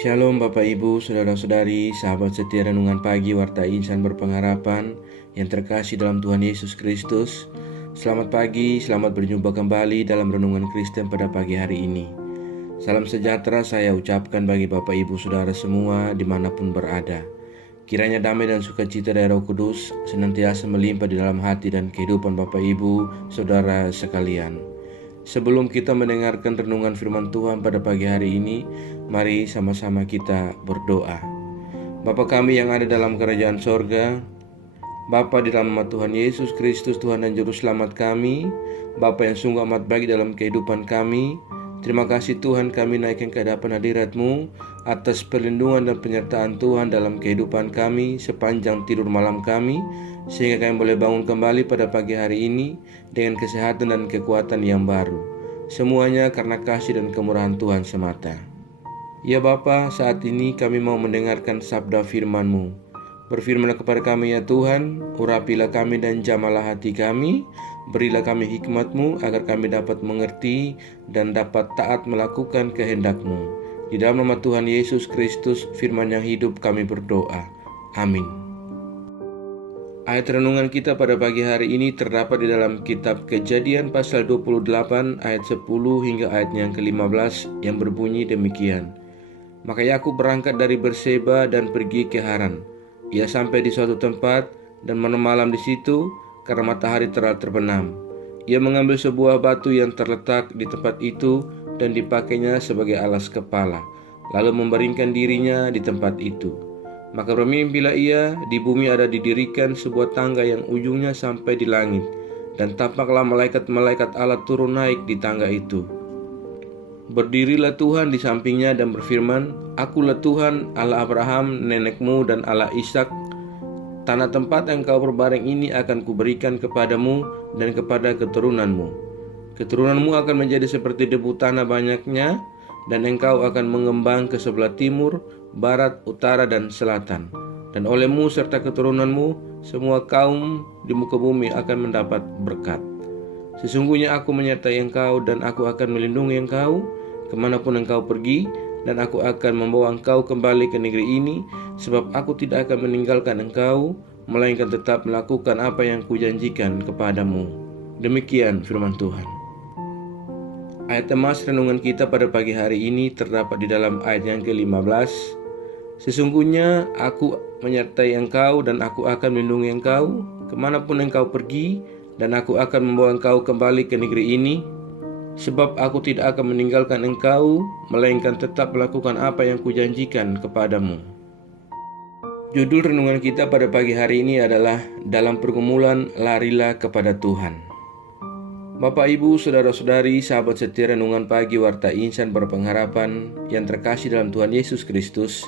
Shalom Bapak Ibu, Saudara-saudari, sahabat setia renungan pagi Warta Insan Berpengharapan yang terkasih dalam Tuhan Yesus Kristus. Selamat pagi, selamat berjumpa kembali dalam renungan Kristen pada pagi hari ini. Salam sejahtera saya ucapkan bagi Bapak Ibu Saudara semua dimanapun berada. Kiranya damai dan sukacita dari Roh Kudus senantiasa melimpah di dalam hati dan kehidupan Bapak Ibu Saudara sekalian. Sebelum kita mendengarkan renungan firman Tuhan pada pagi hari ini, mari sama-sama kita berdoa. Bapa kami yang ada dalam kerajaan sorga, Bapa di dalam nama Tuhan Yesus Kristus, Tuhan dan Juru Selamat kami, Bapa yang sungguh amat baik dalam kehidupan kami, terima kasih Tuhan kami naikkan ke hadapan hadirat-Mu atas perlindungan dan penyertaan Tuhan dalam kehidupan kami sepanjang tidur malam kami, sehingga kami boleh bangun kembali pada pagi hari ini dengan kesehatan dan kekuatan yang baru. Semuanya karena kasih dan kemurahan Tuhan semata. Ya Bapa, saat ini kami mau mendengarkan sabda firman-Mu. Berfirmanlah kepada kami ya Tuhan, urapilah kami dan jamalah hati kami, berilah kami hikmat-Mu agar kami dapat mengerti dan dapat taat melakukan kehendak-Mu. Di dalam nama Tuhan Yesus Kristus, firman yang hidup kami berdoa. Amin. Ayat renungan kita pada pagi hari ini terdapat di dalam kitab Kejadian pasal 28 ayat 10 hingga ayat yang ke-15 yang berbunyi demikian. Maka Yakub berangkat dari Berseba dan pergi ke Haran. Ia sampai di suatu tempat dan malam di situ karena matahari telah terbenam. Ia mengambil sebuah batu yang terletak di tempat itu dan dipakainya sebagai alas kepala, lalu membaringkan dirinya di tempat itu. Maka bermimpilah ia, di bumi ada didirikan sebuah tangga yang ujungnya sampai di langit, dan tampaklah malaikat-malaikat Allah turun naik di tangga itu. Berdirilah Tuhan di sampingnya dan berfirman, Akulah Tuhan, Allah Abraham, nenekmu dan Allah Ishak. Tanah tempat yang kau berbaring ini akan kuberikan kepadamu dan kepada keturunanmu. Keturunanmu akan menjadi seperti debu tanah banyaknya, dan engkau akan mengembang ke sebelah timur, barat, utara, dan selatan. Dan olehmu serta keturunanmu, semua kaum di muka bumi akan mendapat berkat. Sesungguhnya aku menyertai engkau dan aku akan melindungi engkau kemanapun engkau pergi, dan aku akan membawa engkau kembali ke negeri ini, sebab aku tidak akan meninggalkan engkau, melainkan tetap melakukan apa yang kujanjikan kepadamu. Demikian firman Tuhan. Ayat emas renungan kita pada pagi hari ini terdapat di dalam ayat yang ke-15. Sesungguhnya aku menyertai engkau dan aku akan melindungi engkau kemanapun engkau pergi, dan aku akan membawa engkau kembali ke negeri ini, sebab aku tidak akan meninggalkan engkau, melainkan tetap melakukan apa yang kujanjikan kepadamu. Judul renungan kita pada pagi hari ini adalah Dalam Pergumulan Larilah kepada Tuhan. Bapak, Ibu, Saudara-saudari, sahabat setia renungan pagi Warta Insan Berpengharapan yang terkasih dalam Tuhan Yesus Kristus,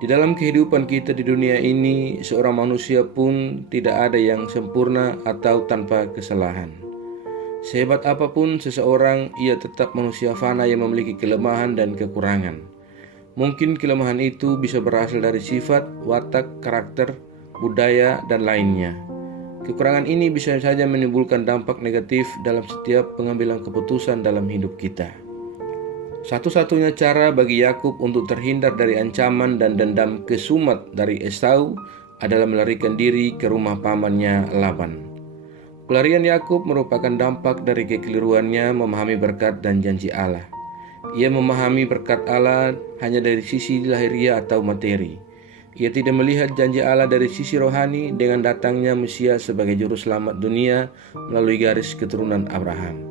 di dalam kehidupan kita di dunia ini, seorang manusia pun tidak ada yang sempurna atau tanpa kesalahan. Sehebat apapun seseorang, ia tetap manusia fana yang memiliki kelemahan dan kekurangan. Mungkin kelemahan itu bisa berasal dari sifat, watak, karakter, budaya, dan lainnya. Kekurangan ini bisa saja menimbulkan dampak negatif dalam setiap pengambilan keputusan dalam hidup kita. Satu-satunya cara bagi Yakub untuk terhindar dari ancaman dan dendam kesumat dari Esau adalah melarikan diri ke rumah pamannya Laban. Pelarian Yakub merupakan dampak dari kekeliruannya memahami berkat dan janji Allah. Ia memahami berkat Allah hanya dari sisi lahiriah atau materi. Ia tidak melihat janji Allah dari sisi rohani dengan datangnya Mesias sebagai juru selamat dunia melalui garis keturunan Abraham.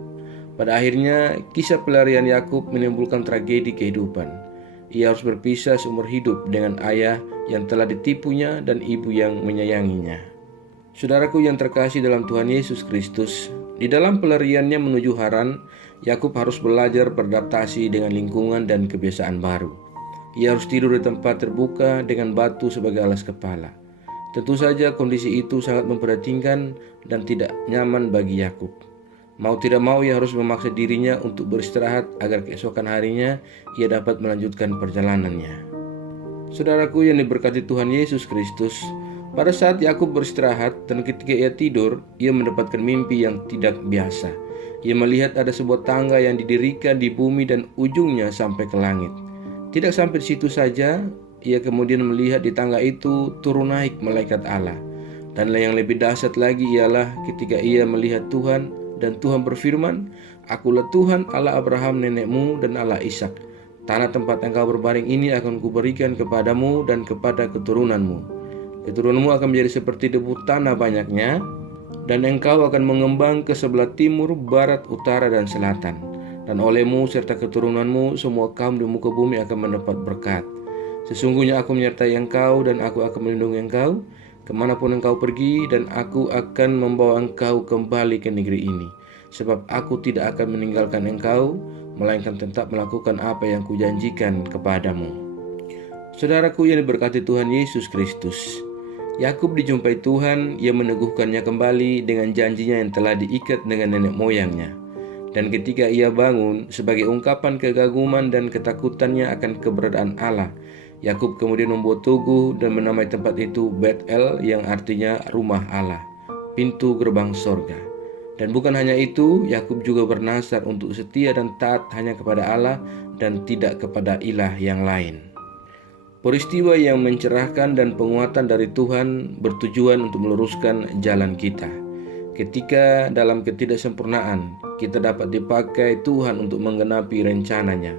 Pada akhirnya, kisah pelarian Yakub menimbulkan tragedi kehidupan. Ia harus berpisah seumur hidup dengan ayah yang telah ditipunya dan ibu yang menyayanginya. Saudaraku yang terkasih dalam Tuhan Yesus Kristus, di dalam pelariannya menuju Haran, Yakub harus belajar beradaptasi dengan lingkungan dan kebiasaan baru. Ia harus tidur di tempat terbuka dengan batu sebagai alas kepala. Tentu saja kondisi itu sangat memprihatinkan dan tidak nyaman bagi Yakub. Mau tidak mau ia harus memaksa dirinya untuk beristirahat agar keesokan harinya ia dapat melanjutkan perjalanannya. Saudaraku yang diberkati Tuhan Yesus Kristus, pada saat Yakub beristirahat dan ketika ia tidur, ia mendapatkan mimpi yang tidak biasa. Ia melihat ada sebuah tangga yang didirikan di bumi dan ujungnya sampai ke langit. Tidak sampai di situ saja, ia kemudian melihat di tangga itu turun naik malaikat Allah. Dan yang lebih dahsyat lagi ialah ketika ia melihat Tuhan dan Tuhan berfirman, "Akulah Tuhan Allah Abraham nenekmu dan Allah Ishak. Tanah tempat engkau berbaring ini akan kuberikan kepadamu dan kepada keturunanmu. Keturunanmu akan menjadi seperti debu tanah banyaknya, dan engkau akan mengembang ke sebelah timur, barat, utara, dan selatan. Dan olehmu serta keturunanmu semua kaum di muka bumi akan mendapat berkat. Sesungguhnya aku menyertai engkau dan aku akan melindungi engkau kemanapun engkau pergi, dan aku akan membawa engkau kembali ke negeri ini. Sebab aku tidak akan meninggalkan engkau, melainkan tetap melakukan apa yang kujanjikan kepadamu." Saudaraku yang diberkati Tuhan Yesus Kristus, Yakub dijumpai Tuhan, ia meneguhkannya kembali dengan janjinya yang telah diikat dengan nenek moyangnya. Dan ketika ia bangun sebagai ungkapan kegaguman dan ketakutannya akan keberadaan Allah, Yakub kemudian membuat tugu dan menamai tempat itu Bet-El, yang artinya rumah Allah, pintu gerbang sorga. Dan bukan hanya itu, Yakub juga bernazar untuk setia dan taat hanya kepada Allah dan tidak kepada ilah yang lain. Peristiwa yang mencerahkan dan penguatan dari Tuhan bertujuan untuk meluruskan jalan kita. Ketika dalam ketidaksempurnaan, kita dapat dipakai Tuhan untuk menggenapi rencananya.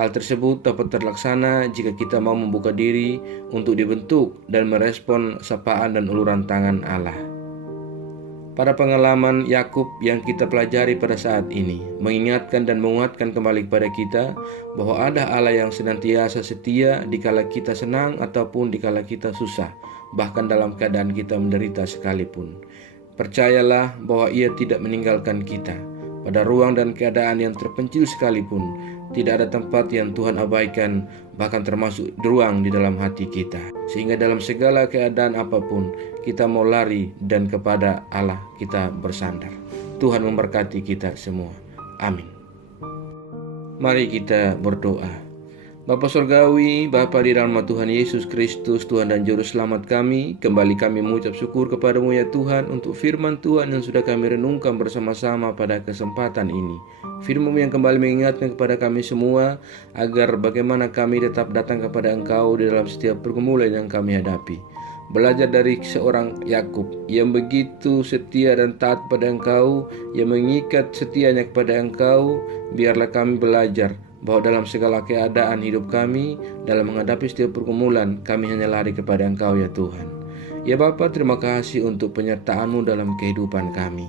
Hal tersebut dapat terlaksana jika kita mau membuka diri untuk dibentuk dan merespon sapaan dan uluran tangan Allah. Pada pengalaman Yakub yang kita pelajari pada saat ini, mengingatkan dan menguatkan kembali kepada kita bahwa ada Allah yang senantiasa setia dikala kita senang ataupun dikala kita susah, bahkan dalam keadaan kita menderita sekalipun. Percayalah bahwa Ia tidak meninggalkan kita. Pada ruang dan keadaan yang terpencil sekalipun, tidak ada tempat yang Tuhan abaikan, bahkan termasuk ruang di dalam hati kita. Sehingga dalam segala keadaan apapun, kita mau lari dan kepada Allah kita bersandar. Tuhan memberkati kita semua. Amin. Mari kita berdoa. Bapa Surgawi, Bapa di dalam nama Tuhan Yesus Kristus, Tuhan dan Juru Selamat kami, kembali kami mengucap syukur kepadamu ya Tuhan untuk firman Tuhan yang sudah kami renungkan bersama-sama pada kesempatan ini. Firman yang kembali mengingatkan kepada kami semua agar bagaimana kami tetap datang kepada Engkau di dalam setiap pergumulan yang kami hadapi. Belajar dari seorang Yakub yang begitu setia dan taat pada Engkau, yang mengikat setianya kepada Engkau. Biarlah kami belajar bahwa dalam segala keadaan hidup kami, dalam menghadapi setiap pergumulan, kami hanya lari kepada Engkau ya Tuhan. Ya Bapa, terima kasih untuk penyertaan-Mu dalam kehidupan kami.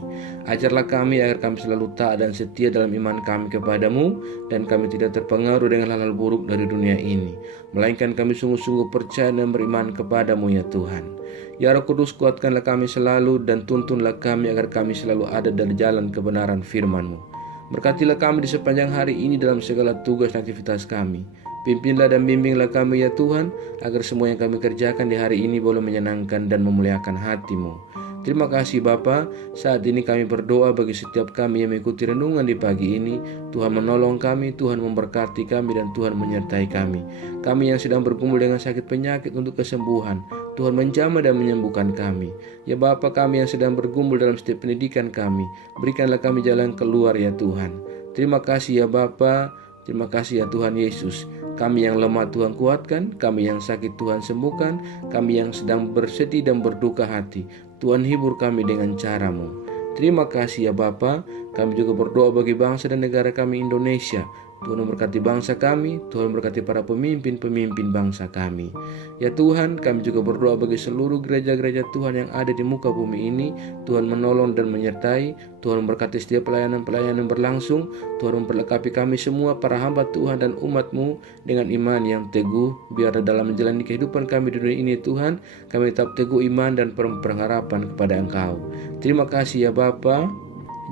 Ajarlah kami agar kami selalu taat dan setia dalam iman kami kepadamu, dan kami tidak terpengaruh dengan hal-hal buruk dari dunia ini, melainkan kami sungguh-sungguh percaya dan beriman kepadamu ya Tuhan. Ya Roh Kudus, kuatkanlah kami selalu dan tuntunlah kami agar kami selalu ada dalam jalan kebenaran firman-Mu. Berkatilah kami di sepanjang hari ini dalam segala tugas dan aktivitas kami. Pimpinlah dan bimbinglah kami ya Tuhan, agar semua yang kami kerjakan di hari ini boleh menyenangkan dan memuliakan hati-Mu. Terima kasih Bapa. Saat ini kami berdoa bagi setiap kami yang mengikuti renungan di pagi ini. Tuhan menolong kami, Tuhan memberkati kami, dan Tuhan menyertai kami. Kami yang sedang bergumul dengan sakit penyakit untuk kesembuhan, Tuhan menjamah dan menyembuhkan kami. Ya Bapa, kami yang sedang bergumul dalam setiap pendidikan kami, berikanlah kami jalan keluar ya Tuhan. Terima kasih ya Bapa. Terima kasih ya Tuhan Yesus. Kami yang lemah Tuhan kuatkan, kami yang sakit Tuhan sembuhkan, kami yang sedang bersedih dan berduka hati, Tuhan hibur kami dengan cara-Mu. Terima kasih ya Bapa. Kami juga berdoa bagi bangsa dan negara kami Indonesia. Tuhan memberkati bangsa kami, Tuhan memberkati para pemimpin-pemimpin bangsa kami. Ya Tuhan, kami juga berdoa bagi seluruh gereja-gereja Tuhan yang ada di muka bumi ini. Tuhan menolong dan menyertai, Tuhan memberkati setiap pelayanan-pelayanan berlangsung. Tuhan memperlengkapi kami semua, para hamba Tuhan dan umat-Mu dengan iman yang teguh. Biar dalam menjalani kehidupan kami di dunia ini Tuhan, kami tetap teguh iman dan pengharapan kepada Engkau. Terima kasih ya Bapa.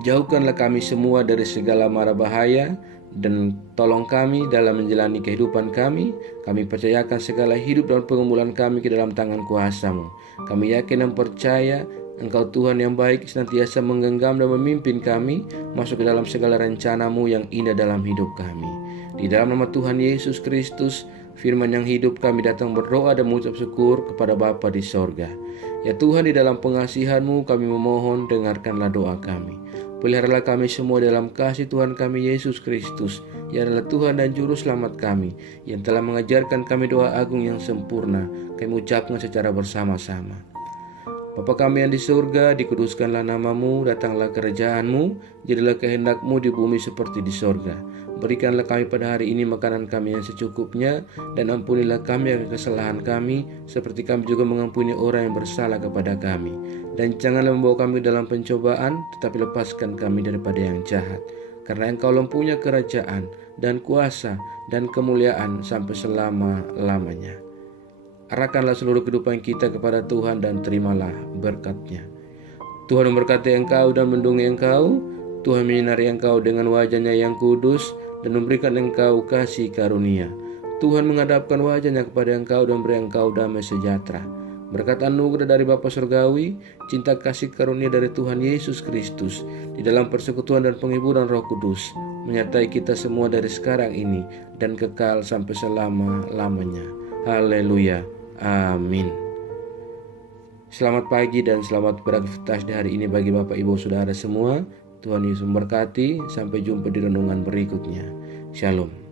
Jauhkanlah kami semua dari segala mara bahaya, dan tolong kami dalam menjalani kehidupan kami. Kami percayakan segala hidup dan pergumulan kami ke dalam tangan kuasa-Mu. Kami yakin dan percaya Engkau Tuhan yang baik senantiasa menggenggam dan memimpin kami masuk ke dalam segala rencana-Mu yang indah dalam hidup kami. Di dalam nama Tuhan Yesus Kristus, firman yang hidup, kami datang berdoa dan mengucap syukur kepada Bapa di sorga. Ya Tuhan, di dalam pengasihan-Mu kami memohon, dengarkanlah doa kami. Peliharalah kami semua dalam kasih Tuhan kami Yesus Kristus, yang adalah Tuhan dan Juru Selamat kami, yang telah mengajarkan kami doa agung yang sempurna. Kami ucapkan secara bersama-sama. Bapa kami yang di surga, dikuduskanlah namamu, datanglah kerajaanmu, jadilah kehendakmu di bumi seperti di surga. Berikanlah kami pada hari ini makanan kami yang secukupnya, dan ampunilah kami akan kesalahan kami, seperti kami juga mengampuni orang yang bersalah kepada kami. Dan janganlah membawa kami dalam pencobaan, tetapi lepaskan kami daripada yang jahat. Karena Engkau mempunyai kerajaan, dan kuasa, dan kemuliaan sampai selama-lamanya. Arahkanlah seluruh kehidupan kita kepada Tuhan dan terimalah berkat-Nya. Tuhan memberkati engkau dan melindungi engkau. Tuhan menyinari engkau dengan wajah-Nya yang kudus dan memberikan engkau kasih karunia. Tuhan menghadapkan wajah-Nya kepada engkau dan beri engkau damai sejahtera. Berkat anugerah dari Bapa Surgawi, cinta kasih karunia dari Tuhan Yesus Kristus, di dalam persekutuan dan penghiburan Roh Kudus, menyertai kita semua dari sekarang ini dan kekal sampai selama-lamanya. Haleluya. Amin. Selamat pagi dan selamat beraktivitas di hari ini bagi Bapak Ibu Saudara semua. Tuhan Yesus memberkati. Sampai jumpa di renungan berikutnya. Shalom.